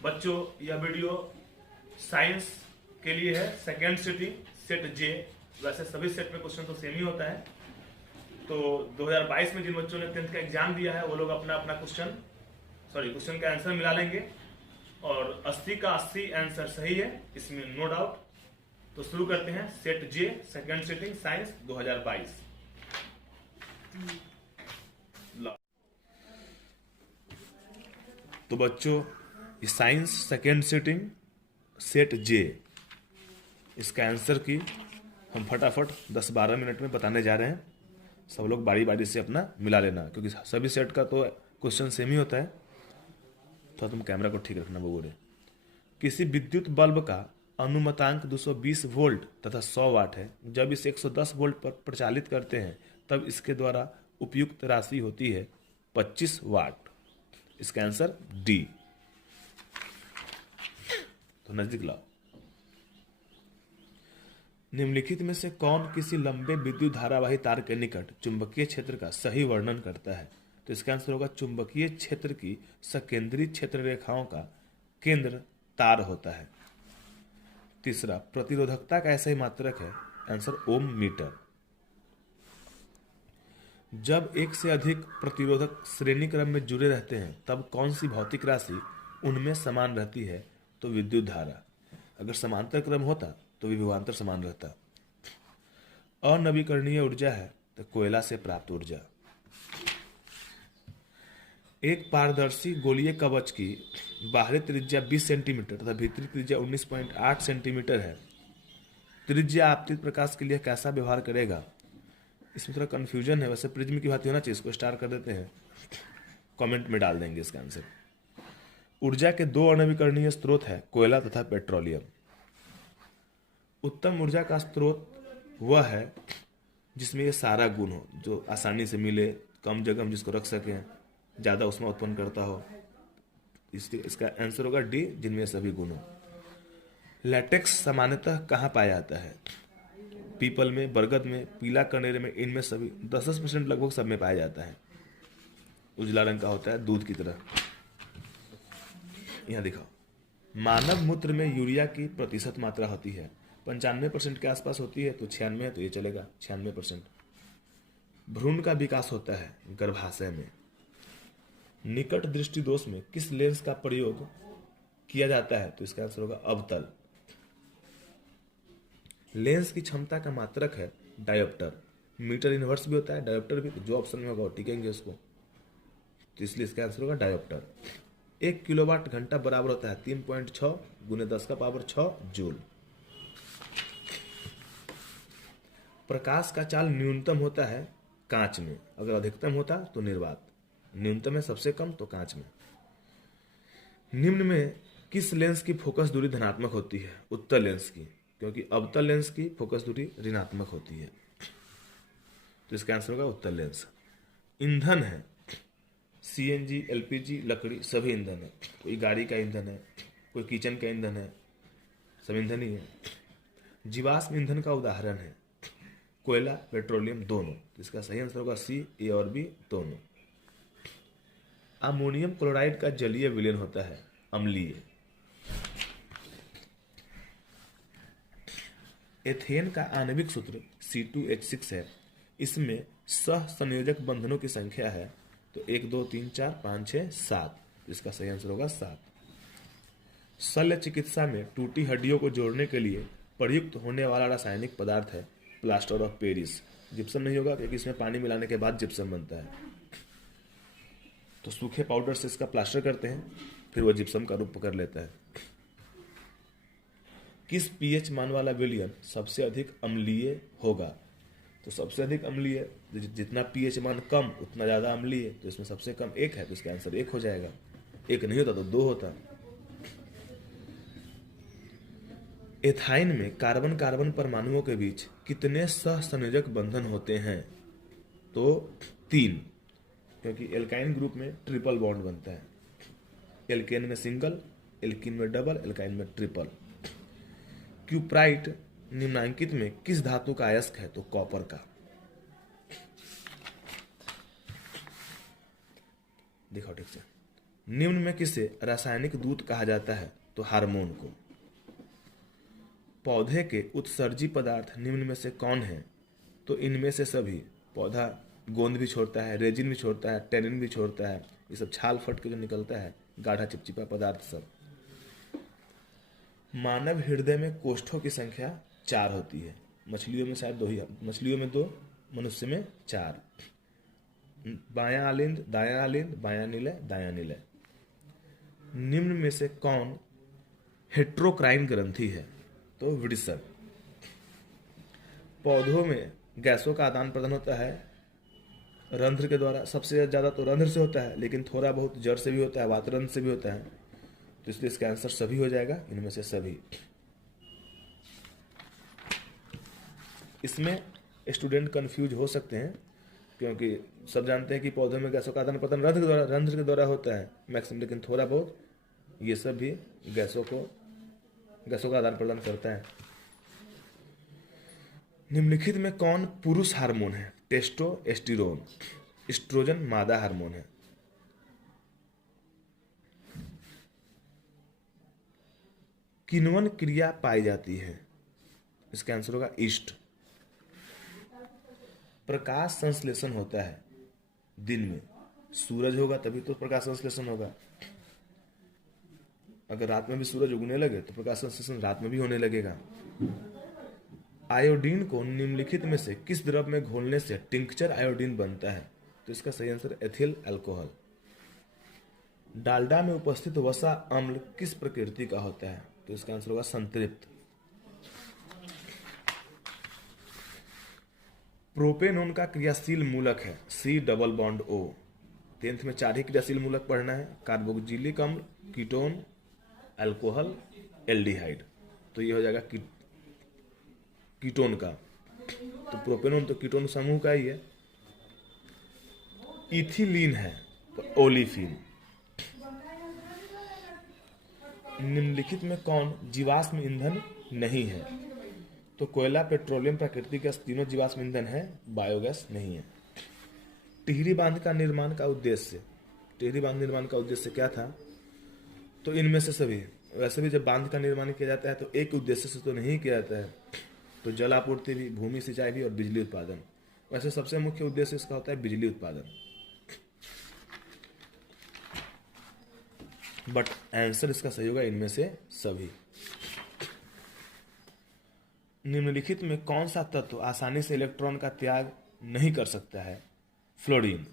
बच्चों यह video science के लिए है, सेकेंड सिटिंग सेट जे। वैसे सभी सेट में क्वेश्चन तो सेम ही होता है। तो 2022 में जिन बच्चों ने 10th का एग्जाम दिया है वो लोग अपना अपना क्वेश्चन का आंसर मिला लेंगे और 80 का 80 आंसर सही है, इसमें नो डाउट। तो शुरू करते हैं सेट जे सेकेंड सिटिंग साइंस 2022। तो बच्चों ये साइंस सेकेंड सिटिंग सेट जे, इसका आंसर की हम फटाफट 10-12 मिनट में बताने जा रहे हैं। सब लोग बारी बारी से अपना मिला लेना, क्योंकि सभी सेट का तो क्वेश्चन सेम ही होता है। तो तुम कैमरा को ठीक रखना बबूरे। किसी विद्युत बल्ब का अनुमतांक 220 वोल्ट तथा 100 वाट है। जब इसे 110 वोल्ट पर प्रचालित करते हैं तब इसके द्वारा उपयुक्त राशि होती है 25 वाट। इसका आंसर डी। तो नजदीक लाओ। निम्नलिखित में से कौन किसी लंबे विद्युत धारावाही तार के निकट चुंबकीय क्षेत्र का सही वर्णन करता है? तो इसका आंसर होगा चुंबकीय क्षेत्र की सकेंद्री क्षेत्र रेखाओं का केंद्र तार होता है। तीसरा, प्रतिरोधकता का ऐसा ही मात्रक है। आंसर ओम मीटर। जब एक से अधिक प्रतिरोधक श्रेणी क्रम में जुड़े रहते हैं तब कौन सी भौतिक राशि उनमें समान रहती है? तो विद्युत धारा। अगर समांतर क्रम होता तो विभवांतर समान रहता। अनवीकरणीय ऊर्जा है तो कोयला से प्राप्त ऊर्जा। एक पारदर्शी गोलीय कवच की बाहरी त्रिज्या 20 सेंटीमीटर तथा भीतरी त्रिज्या 19.8 सेंटीमीटर है। त्रिज्या आपतित प्रकाश के लिए कैसा व्यवहार करेगा? इसमें थोड़ा कंफ्यूजन है, वैसे प्रिज्म की बात होना चाहिए। इसको स्टार कर देते हैं, कमेंट में डाल देंगे इसका आंसर। ऊर्जा के दो अनवीकरणीय स्रोत है, कोयला तथा पेट्रोलियम। उत्तम ऊर्जा का स्रोत वह है जिसमें ये सारा गुण हो, जो आसानी से मिले, कम जगह हम जिसको रख सकें, ज़्यादा उसमें उत्पन्न करता हो। इसका आंसर होगा डी, जिनमें सभी गुण हो। लैटेक्स सामान्यतः कहाँ पाया जाता है? पीपल में, बरगद में, पीला कनेर में, इनमें सभी 10% लगभग सब में पाया जाता है। उजला रंग का होता है, दूध की तरह। यहाँ दिखाओ। मानव मूत्र में यूरिया की प्रतिशत मात्रा होती है 95% के आसपास होती है। तो 96 है तो ये चलेगा, 96%। भ्रूण का विकास होता है गर्भाशय में। निकट दृष्टि दोष में किस लेंस का प्रयोग किया जाता है? तो इसका आंसर होगा अवतल। लेंस की क्षमता का मात्रक है डायोप्टर। मीटर इनवर्स भी होता है, डायोप्टर भी। तो जो ऑप्शन में होगा वो टिकेंगे उसको, तो इसलिए इसका आंसर होगा डायोप्टर। 1 किलोवाट घंटा बराबर होता है 3.6 गुने 10 का पावर 6 जूल। प्रकाश का चाल न्यूनतम होता है कांच में, अगर अधिकतम होता तो निर्वात। न्यूनतम है सबसे कम, तो कांच में। निम्न में किस लेंस की फोकस दूरी धनात्मक होती है? उत्तल लेंस की, क्योंकि अवतल लेंस की फोकस दूरी ऋणात्मक होती है। तो इसका आंसर होगा उत्तल लेंस। ईंधन है सीएनजी, एलपीजी, लकड़ी, सभी ईंधन है। कोई गाड़ी का ईंधन है, कोई किचन का ईंधन है, सब ईंधन ही है। जीवाश्म ईंधन का उदाहरण है कोयला, पेट्रोलियम, दोनों। तो इसका सही आंसर होगा सी, ए और बी दोनों। अमोनियम क्लोराइड का जलीय विलयन होता है अम्लीय। एथेन का आणविक सूत्र C2H6 है। इसमें सह संयोजक बंधनों की संख्या है तो 1 2 3 4 5 6 7। इसका सही आंसर होगा 7। शल्य चिकित्सा में टूटी हड्डियों को जोड़ने के लिए प्रयुक्त होने वाला रासायनिक पदार्थ है प्लास्टर ऑफ पेरिस। जिप्सम नहीं होगा क्योंकि इसमें पानी मिलाने के बाद जिप्सम बनता है। तो सूखे पाउडर से इसका प्लास्टर करते हैं, फिर वो जिप्सम का रूप पकड़ लेता है। किस पीएच मान वाला विलयन सबसे अधिक अम्लीय होगा? तो सबसे अधिक अम्लीय, जितना पीएच मान कम उतना ज्यादा अम्लीय। तो इसमें सबसे कम 1 है, तो इसका आंसर 1 हो जाएगा। 1 नहीं होता तो 2 होता। एथाइन में कार्बन कार्बन परमाणुओं के बीच कितने सह संयोजक बंधन होते हैं? तो 3, क्योंकि एल्काइन ग्रुप में ट्रिपल बॉन्ड बनता है। एल्केन में सिंगल, एल्कीन में डबल, एल्काइन में ट्रिपल। क्यूप्राइट निम्नांकित में किस धातु का अयस्क है? तो कॉपर का। दिखाओ ठीक से। निम्न में किसे रासायनिक दूत कहा जाता है? तो हार्मोन को। पौधे के उत्सर्जी पदार्थ निम्न में से कौन है? तो इनमें से सभी। पौधा गोंद भी छोड़ता है, रेजिन भी छोड़ता है, टेनिन भी छोड़ता है, ये सब छाल फट के जो निकलता है, गाढ़ा चिपचिपा पदार्थ सब। मानव हृदय में कोष्ठों की संख्या 4 होती है। मछलियों में शायद 2 ही, मछलियों में 2, मनुष्य में 4। बायां आलिंद, दायां आलिंद, बायां निलय, दायां निलय। निम्न में से कौन हेट्रोक्राइन ग्रंथि है? तो वृषण। पौधों में गैसों का आदान प्रदान होता है रंध्र के द्वारा। सबसे ज्यादा तो रंध्र से होता है, लेकिन थोड़ा बहुत जड़ से भी होता है, वातरंध्र से भी होता है। तो इसलिए इसका आंसर सभी हो जाएगा, इनमें से सभी। इसमें स्टूडेंट कंफ्यूज हो सकते हैं, क्योंकि सब जानते हैं कि पौधों में गैसों का आदान प्रदान रंध्र के द्वारा होता है मैक्सिमम, लेकिन थोड़ा बहुत ये सब भी गैसों का आदान प्रदान करता है। निम्नलिखित में कौन पुरुष हार्मोन है? टेस्टोस्टेरोन। एस्ट्रोजन मादा हार्मोन है। किण्वन क्रिया पाई जाती है? इसका आंसर होगा ईस्ट। प्रकाश संश्लेषण होता है दिन में, सूरज होगा तभी तो प्रकाश संश्लेषण होगा। अगर रात में भी सूरज उगने लगे तो प्रकाश संश्लेषण रात में भी होने लगेगा। आयोडीन को निम्नलिखित में से किस द्रव में घोलने से टिंक्चर आयोडीन बनता है? तो इसका सही आंसर एथिल अल्कोहल। डालडा में उपस्थित वसा अम्ल किस प्रकृति का होता है? तो इसका आंसर होगा संतृप्त। प्रोपेनोन का क्रियाशील मूलक है C+O। 10th में 4 ही क्रियाशील मूलक पढ़ना है, कार्बोक्जिलिक अम्ल, कीटोन, अल्कोहल, एल्डिहाइड। तो ये हो जाएगा कीटोन का। तो प्रोपेनोन तो कीटोन समूह का ही है। इथिलीन है तो ओलिफिन। निम्नलिखित में कौन जीवाश्म ईंधन नहीं है? तो कोयला, पेट्रोलियम, प्राकृतिक गैस तीनों जीवाश्म ईंधन है, बायोगैस नहीं है। टिहरी बांध का निर्माण का उद्देश्य क्या था? तो इनमें से सभी। वैसे भी जब बांध का निर्माण किया जाता है तो एक उद्देश्य से तो नहीं किया जाता है, तो जल आपूर्ति भी, भूमि सिंचाई भी और बिजली उत्पादन। वैसे सबसे मुख्य उद्देश्य इसका होता है बिजली उत्पादन। बट आंसर इसका सही होगा इनमें से सभी। निम्नलिखित में कौन सा तत्व आसानी से इलेक्ट्रॉन का त्याग नहीं कर सकता है? फ्लोरीन।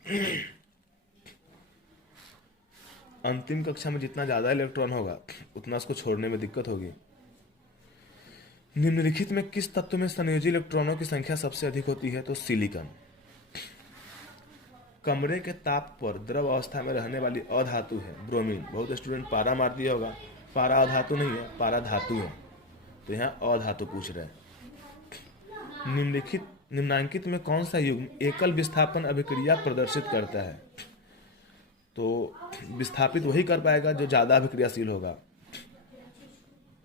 अंतिम कक्षा में जितना ज्यादा इलेक्ट्रॉन होगा उतना उसको छोड़ने में दिक्कत होगी। निम्नलिखित में किस तत्व में संयोजी इलेक्ट्रॉनों की संख्या सबसे अधिक होती है? तो सिलिकॉन। कमरे के ताप पर द्रव अवस्था में रहने वाली अधातु है ब्रोमीन। बहुत स्टूडेंट पारा मार दिया होगा, पारा अधातु नहीं है, पारा धातु है, तो यहाँ अधातु पूछ रहे हैं। निम्नांकित में कौन सा युग्म एकल विस्थापन अभिक्रिया प्रदर्शित करता है? तो विस्थापित वही कर पाएगा जो ज्यादा अभिक्रियाशील होगा।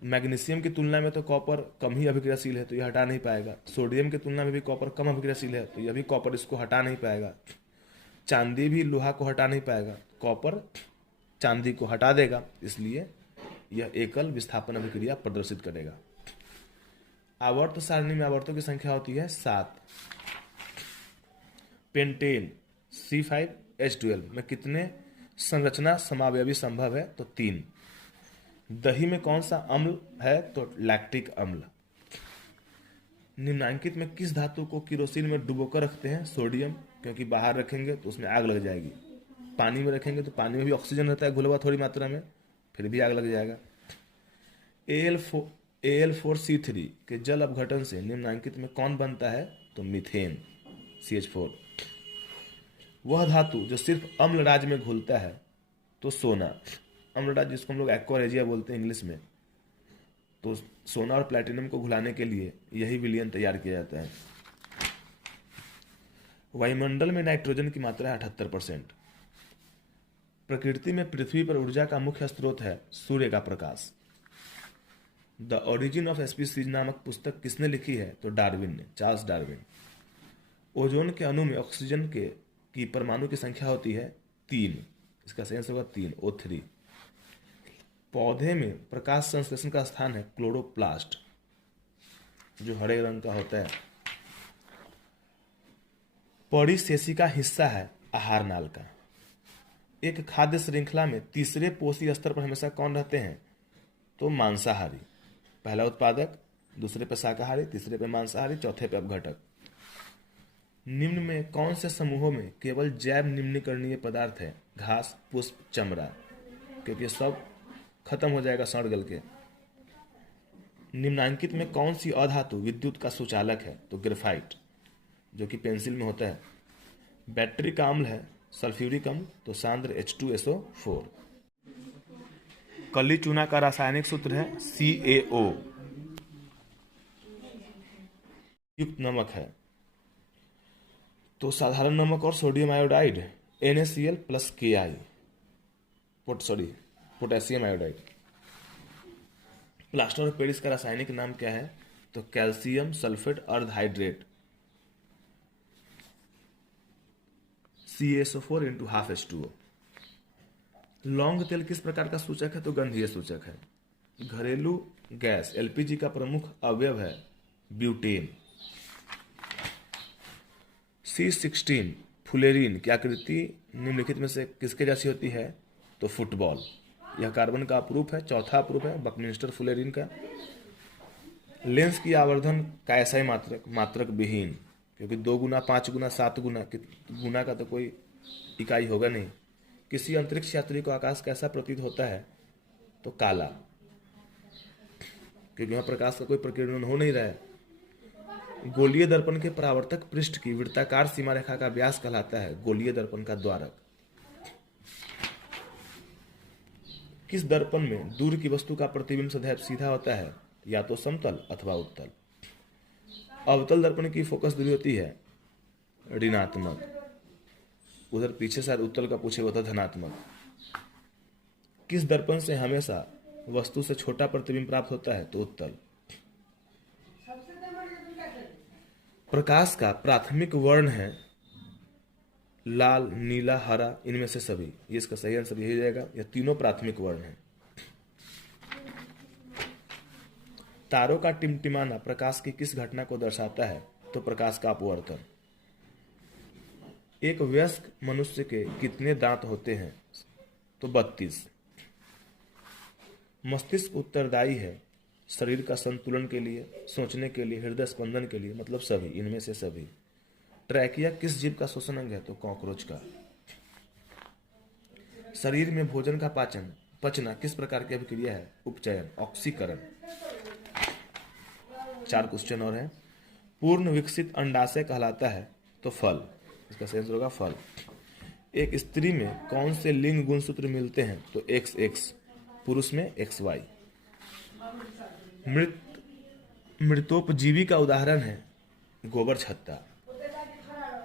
मैग्नीशियम की तुलना में तो कॉपर कम ही अभिक्रियाशील है, तो यह हटा नहीं पाएगा। सोडियम की तुलना में भी कॉपर कम अभिक्रियाशील है, तो यह भी कॉपर इसको हटा नहीं पाएगा। चांदी भी लोहा को हटा नहीं पाएगा, कॉपर चांदी को हटा देगा, इसलिए यह एकल विस्थापन अभिक्रिया प्रदर्शित करेगा। आवर्त सारणी में आवर्तों की संख्या होती है 7। पेंटेन C5H12 में कितने संरचना समावयवी संभव है? तो 3। दही में कौन सा अम्ल है? तो लैक्टिक अम्ल। निम्नांकित में किस धातु को किरोसिन में डुबोकर रखते हैं? सोडियम, क्योंकि बाहर रखेंगे तो उसमें आग लग जाएगी। पानी में रखेंगे तो पानी में भी ऑक्सीजन रहता है घुला हुआ थोड़ी मात्रा में, फिर भी आग लग जाएगा। Al4C3 के जल अपघटन से निम्नांकित में कौन बनता है? तो मीथेन CH4। वह धातु जो सिर्फ अम्ल राज में घुलता है? तो सोना। अम्ल राज जिसको हम लोग एक्वा रेजिया बोलते हैं इंग्लिश में, तो सोना और प्लैटिनम को घुलाने के लिए यही विलयन तैयार किया जाता है। वायुमंडल में नाइट्रोजन की मात्रा है 78%। प्रकृति में पृथ्वी पर ऊर्जा का मुख्य स्रोत है सूर्य का प्रकाश। द ओरिजिन ऑफ स्पीसीज नामक पुस्तक किसने लिखी है? तो डार्विन ने, चार्ल्स डार्विन। ओजोन के अणु में ऑक्सीजन की परमाणु की संख्या होती है 3। इसका सही आंसर होगा 3, O3। पौधे में प्रकाश संश्लेषण का स्थान है क्लोरोप्लास्ट, जो हरे रंग का होता है। परिशेषी का हिस्सा है आहार नाल का। एक खाद्य श्रृंखला में तीसरे पोषी स्तर पर हमेशा कौन रहते हैं? तो मांसाहारी। पहला उत्पादक, दूसरे पे शाकाहारी, तीसरे पे मांसाहारी, चौथे पे अपघटक। निम्न में कौन से समूहों में केवल जैव निम्नीकरणीय पदार्थ है? घास, पुष्प, चमड़ा, क्योंकि सब खत्म हो जाएगा सड़ गल के। निम्नांकित में कौन सी अधातु विद्युत का सुचालक है? तो ग्रेफाइट, जो कि पेंसिल में होता है। बैटरिक अम्ल है सल्फ्यूरिक अम्ल, तो सांद्र H2SO4। कली चूना का रासायनिक सूत्र है CaO। युक्त नमक है तो साधारण नमक और sodium iodide NaCl + Ki, potassium iodide. Plaster of Paris का रासायनिक नाम क्या है? तो कैल्शियम सल्फेट अर्ध हाइड्रेट, CaSO4 × 12H2O। लौंग तेल किस प्रकार का सूचक है? तो गंधीय सूचक है। घरेलू गैस LPG का प्रमुख अवयव है ब्यूटेन। C16 फुलेरिन की आकृति निम्नलिखित में से किसके जैसी होती है? तो फुटबॉल। यह कार्बन का अपरूप है, चौथा अपरूप है बकमिंस्टर फुलेरिन का। लेंस की आवर्धन का ऐसा ही मात्रक विहीन, क्योंकि 2 गुना, 5 गुना, 7 गुना का तो कोई इकाई होगा नहीं। किसी अंतरिक्ष यात्री को आकाश कैसा प्रतीत होता है? तो काला, क्योंकि वहां प्रकाश का कोई प्रकीर्णन हो नहीं रहा है। गोलीय दर्पण के परावर्तक पृष्ठ की वृत्ताकार सीमा रेखा का व्यास कहलाता है गोलीय दर्पण का द्वारक। किस दर्पण में दूर की वस्तु का प्रतिबिंब सदैव सीधा होता है? या तो समतल अथवा उत्तल। अवतल दर्पण की फोकस दूरी होती है ऋणात्मक। उधर पीछे शायद उत्तल का पूछे हुआ था धनात्मक। किस दर्पण से हमेशा वस्तु से छोटा प्रतिबिंब प्राप्त होता है? तो उत्तल। प्रकाश का प्राथमिक वर्ण है लाल, नीला, हरा, इनमें से सभी। ये इसका सही आंसर यही जाएगा, यह तीनों प्राथमिक वर्ण हैं। तारों का टिमटिमाना प्रकाश की किस घटना को दर्शाता है? तो प्रकाश का अपवर्तन। एक वयस्क मनुष्य के कितने दांत होते हैं? तो 32। मस्तिष्क उत्तरदायी है शरीर का संतुलन के लिए, सोचने के लिए, हृदय स्पंदन के लिए, मतलब सभी, इनमें से सभी। ट्रैकिया किस जीव का श्वसन अंग है? तो कॉकरोच का। शरीर में भोजन का पचना किस प्रकार की अभिक्रिया है? उपचयन, ऑक्सीकरण। 4 क्वेश्चन और हैं। पूर्ण विकसित अंडाशय कहलाता है? तो फल, इसका सही आंसर होगा फल। एक स्त्री में कौन से लिंग गुणसूत्र मिलते हैं? तो XX, पुरुष में XY। मृतोपजीवी का उदाहरण है गोबर छत्ता।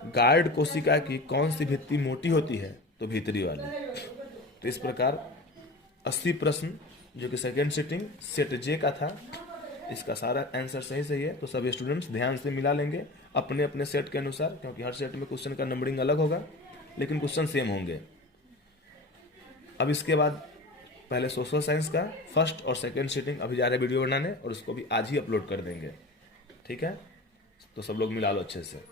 गार्ड कोशिका की कौन सी भित्ति मोटी होती है? तो भीतरी वाली। तो इस प्रकार 80 प्रश्न, जो कि सेकेंड सिटिंग सेट जे का था, इसका सारा आंसर सही है। तो सभी स्टूडेंट्स ध्यान से मिला लेंगे अपने अपने सेट के अनुसार, क्योंकि हर सेट में क्वेश्चन का नंबरिंग अलग होगा, लेकिन क्वेश्चन सेम होंगे। अब इसके बाद पहले सोशल साइंस का फर्स्ट और सेकंड सीटिंग अभी जा रहे वीडियो बनाने, और उसको भी आज ही अपलोड कर देंगे। ठीक है, तो सब लोग मिला लो अच्छे से।